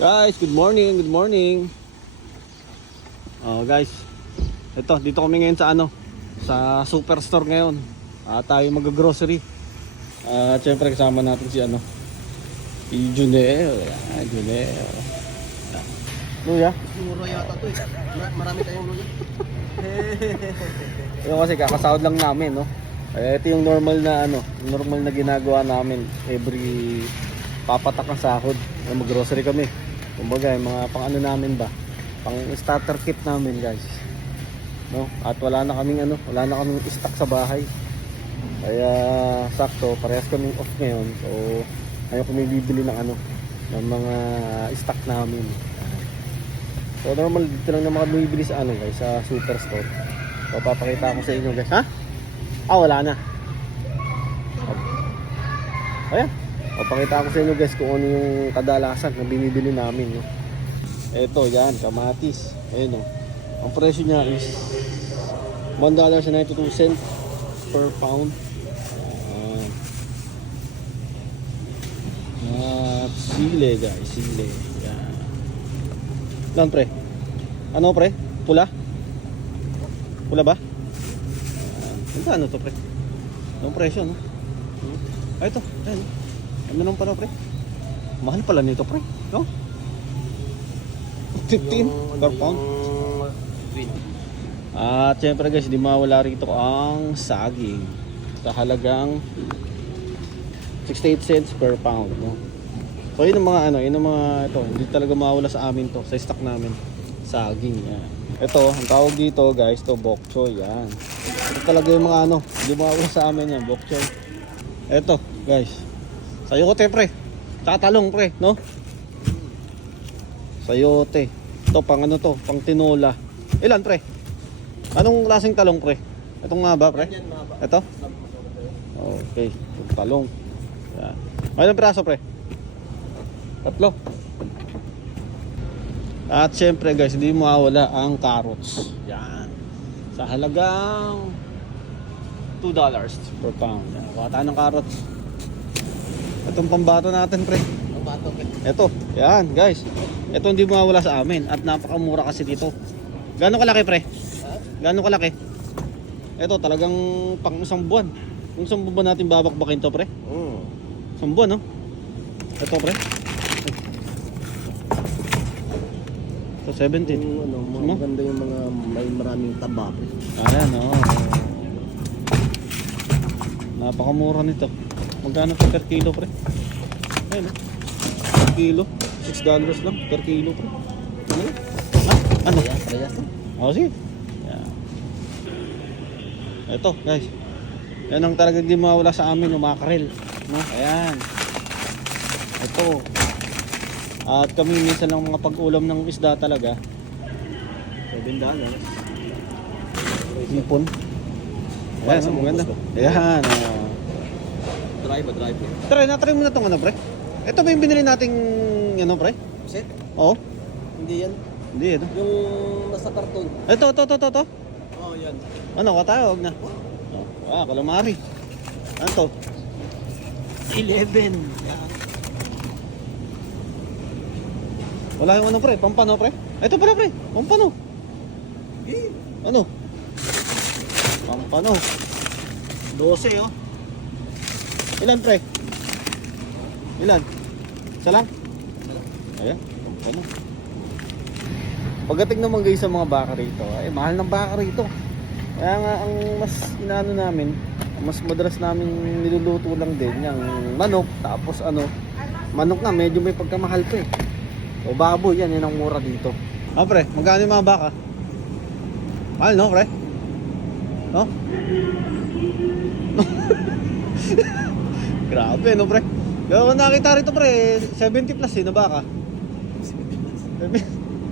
Guys, good morning, good morning. Oh, guys. Dito kami ngayon sa superstore ngayon. Tayo mag-grocery. Syempre kasama natin si Juneo. Juneo. Luya. Mura yata to eh. Marami tayong luya. Ito kasi kakasahod lang namin, no. Ito yung normal na ginagawa namin every papatak ng sahod. Mag-grocery kami. Kumbaga, yung mga pang namin ba? Pang starter kit namin, guys. No? At wala na kaming stock sa bahay. Kaya sakto, parehas kaming off ngayon. So, ayaw kami bibili ng mga stock namin. So, normal dito lang naman kami bibili sa guys, sa superstore. So, papakita ko sa inyo, guys. Ha? Wala na. Ayan. Papakita ko sa inyo, guys, kung ano yung kadalasan na binibili namin, no? Ito, yan, kamatis. Ayan, no? Ang presyo niya is $1.92 per pound. Sile, guys, sile. Yan. Lan, pre? Ano, pre? Pula? Pula ba? Ano to, pre? Anong presyo, no? Ito, ayan. Ano nung pala, pre? Mahal pala nito, pre, no? 15 per pound. At syempre, guys, di mawala rito ang saging sa halagang 68 cents per pound, no? So yun ang mga ito, hindi talaga mawala sa amin to, sa stock namin, saging. Yan. Ito, ang tawag dito, guys, to bok choy. Yan. Ito talaga yung mga hindi mawala sa amin yan, bok choy. Ito, guys, sayote, pre. Tsaka talong, pre, no? Sayote. Ito, pang pang tinola. Ilan, pre? Anong klaseng talong, pre? Itong nga ba, pre? Ito? Okay, itong talong. Yan. Ilang piraso, pre? 3. At syempre, guys, hindi mawala ang carrots. Yan. Sa halagang $2 per pound. Yan. Kuha tayo ng carrots. Itong pambato natin, pre. Pambato, pre. Ito, yan, guys. Ito hindi mawala sa amin at napakamura kasi dito. Gaano kalaki, pre? Gaano kalaki? Ito talagang pang isang buwan. Kung isang buwan natin babakbakin to, pre. Isang buwan, no? Ito, pre. Ito, 17. Maganda yung mga may maraming taba, pre. Ayan, napakamura nito. Magkano to per kilo, pre? Ayun, per kilo. $6 lang per kilo, pre. Ano? Parehas. Sige. Yeah. Ito, guys. Yan ang talagang di mawala sa amin, yung makarel. No? Ayan. Ito. At kami minsan lang mga pag-ulam ng isda talaga. $7. Ipon. Ayan, maganda. Ayan. Drive. Natry mo na itong pre? Ito ba yung binili nating pre? Set? Oo. Hindi yan. Hindi yan. Yung nasa karton. Ito. Yan. Ano, katawag na? Calamari. Ano to? 11. Wala yung pre? Pampano, pre? Ito pala, pre. Pampano. Ano? Pampano. 12, oh. Ilan, pre? Ilan? Isa lang? Ayan, pampano. Pagdating naman, guys, sa mga baka rito, mahal ng baka rito. Kaya nga, ang mas namin, mas madalas namin niluluto lang din yung manok. Tapos manok na, medyo may pagkamahal pa eh. O baboy, yan ang mura dito. Pre, magkano yung mga baka? Mahal, no, pre? No? Grabe, no, pre? Kaya kung nakita rito, pre, 70 plus na baka. 70 plus.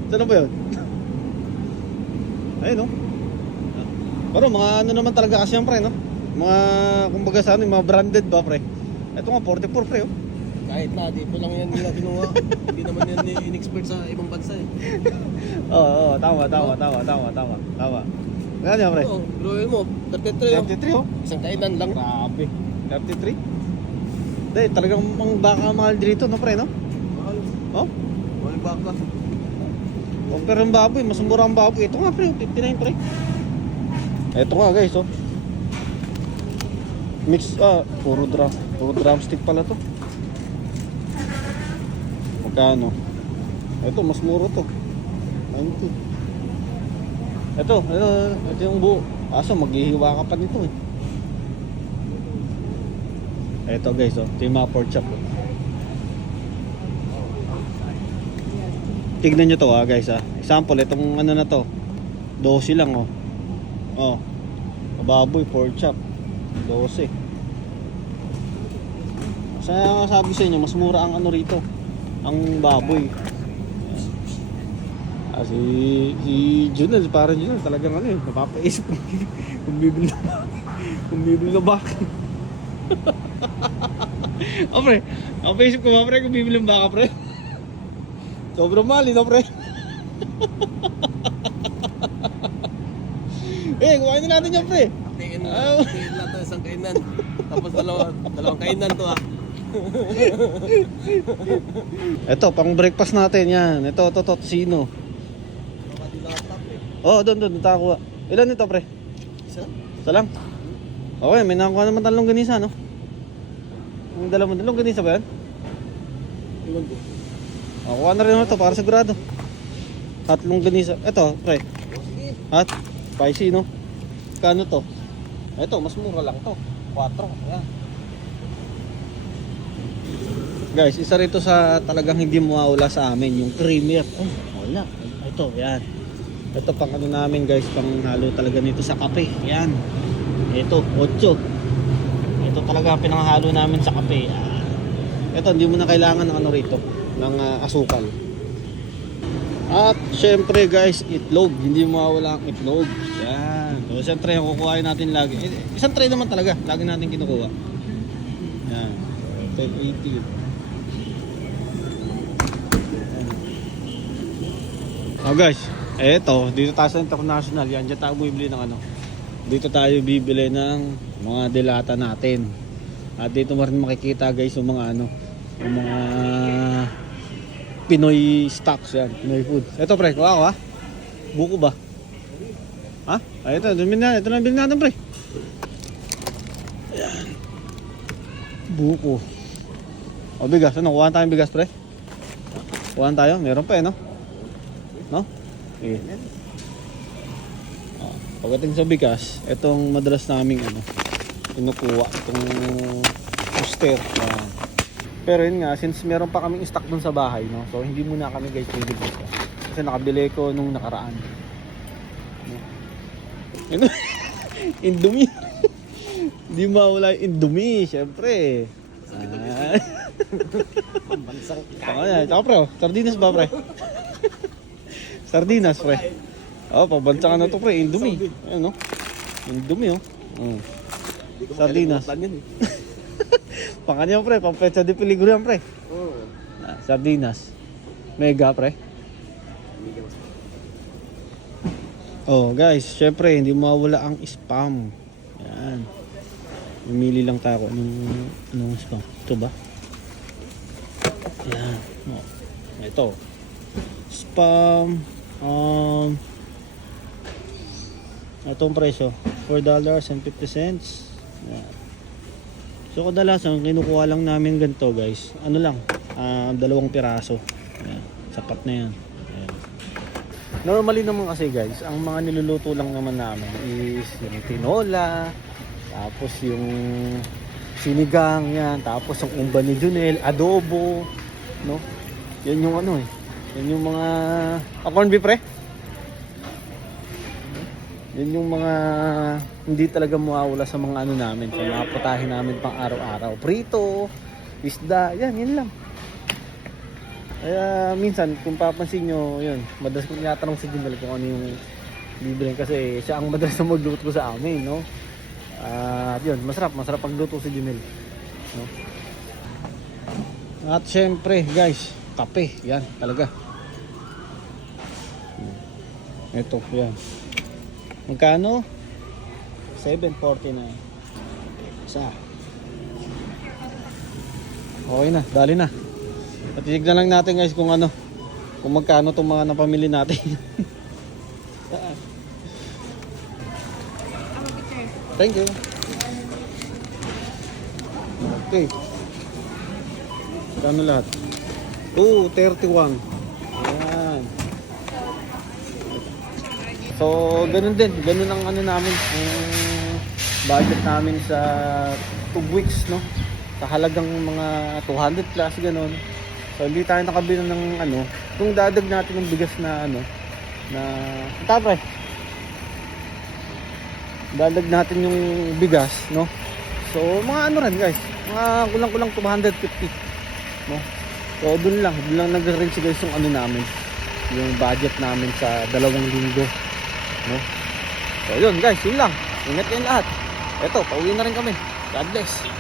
Saan ba yun? Ayun, no? Pero mga naman talaga kasi yan, pre, no? Mga, kumbaga sa mga branded ba, pre? Ito nga, 44, pre, oh. Kahit na, dito lang yan nila kinuha. Hindi naman yan in-expert sa ibang bansa eh. Oo, tama. Ganyan, pre? Oo, growin mo. 33, oh. 33, oh. Isang kainan lang. Grabe. 33? Hindi, talagang mga baka mahal dito, no, pre, no? Mahal. Oh? Mahal ng baka. Oh, pero ang baboy, mas mura ang baboy. Ito nga pre, 59 pre. Ito nga guys, oh. Mix, puro drumstick pala to. Magkano? Ito, mas mura to. 90. Ito yung buo. Aso, maghihiwa ka pa nito eh. Ito guys, oh. Ito yung mga pork chop. Oh. Tignan nyo to guys Example, itong ano na to 12 lang oh. Oh. Baboy, pork chop 12. Saya sabi sa inyo, mas mura ang ano rito. Ang baboy. Si Junel, parang Junel talagang ano eh, napapaisip kung bibili na baka. Oh pre, napapaisip ko ba pre kung bibili ng baka pre? Sobrang mahal ito pre. Kuhain na natin yan pre. Tingin lang to, isang kainan. Tapos dalawang kainan to Ito, pang breakfast natin yan. Ito, sino? Oh, doon takuha. Ilan ito pre? Isa lang? Okay, may nakakuha naman talong ganisa no? Ang dalawang ganisa ba yan? Iwan ko. Kuha na rin naman ito para sigurado. Tatlong ganisa. Ito, pre. At spicy, no? Kano to? Ito, mas mura lang to. 4. Ayan. Guys, isa rito sa talagang hindi mawawala sa amin, yung creamier. Oh, wala. Ito, yan. Ito pang ano namin guys, pang halo talaga nito sa kape. Yan. Ito, 8. Ito talaga ang pinanghalo namin sa kape. Ito, hindi mo na kailangan ng ano rito, ng asukal. At syempre guys, itlog, hindi mawawala ang itlog. Yan. So syempre yung kukuhain natin lagi. Isang tray naman talaga, lagi natin kinukuha. Yan. 580. Oh guys, eto, dito tayo sa international. Yan, dyan tayo bibili ng ano. Dito tayo bibili ng mga delata natin. At dito mo rin makikita guys yung mga ano, yung mga Pinoy stocks yan, Pinoy food. Ito pre, kuha ko ha. Buko ba? Ha? Ay ito na bilhin natin pre. Ayan. Buko. O bigas, ano? Kuhaan tayong bigas pre? Kuhaan tayo? Meron pa no? No? Okay. Pagdating sa bigas, itong madalas naming ano, kinukuha itong booster. Pero yun nga, since meron pa kaming stock dun sa bahay, no? So hindi muna kami guys bibili ko. Kasi nakabili ko nung nakaraan. Ano? Indomie. Hindi mawala yung Indomie, syempre. Pambansang Ayan, tsaka pre, sardinas ba pre? Sardinas pre. Oh, pabansa ka na to pre, Indomie. Ayan no. Indomie oh. Sardinas. Pang kanya pre, pang petsa de peligro yan pre. Sardinas. Mega pre. Oh guys, syempre hindi mawala ang spam. Yan. Mamili lang tayo anong spam. Ito ba? Yan. Oh. Ito. Spam. Itong presyo $4.50. Yan. So kadalasan kinukuha lang namin ganito guys. Ano lang, 2 piraso. Yan. Sapat na yan. Yan. Normally naman kasi guys, ang mga niluluto lang naman namin is yung tinola, tapos yung sinigang yan, tapos yung umba ni Junel, adobo, no? Yan yung ano eh. Yan yung mga corn beef pre. Yan yung mga hindi talaga mawawala sa mga ano namin, sa mga putahe namin pang araw-araw. Prito, isda, yan lang. Kaya minsan kung papansin nyo, yun, madalas kong tinatanong si Junel kung ano yung libre kasi siya ang madalas na magluto sa amin, no? At yun, masarap pagluto si Junel, no? At syempre guys, kape, yan talaga. Ito, yan. Magkano? 7.49. Isa. Okay na, dali na. At titignan lang natin guys kung ano, kung magkano itong mga napamili natin. Thank you. Okay. Kano lahat? 231. Ayan. So, ganun din. Ganun ang ano namin. Ang budget namin sa 2 weeks, no? Sa halagang mga 200 plus, ganun. So, hindi tayo nakabili ng ano. Kung dadag natin ng bigas na ano, na... Tapre. Dadag natin yung bigas, no? So, mga ano rin, guys. Mga kulang-kulang 250, no? So, dun lang nag-range guys yung ano namin, yung budget namin sa 2 linggo, no? So, yun guys, yun lang. Ingat kayong lahat. Eto, pauwi na rin kami. God bless.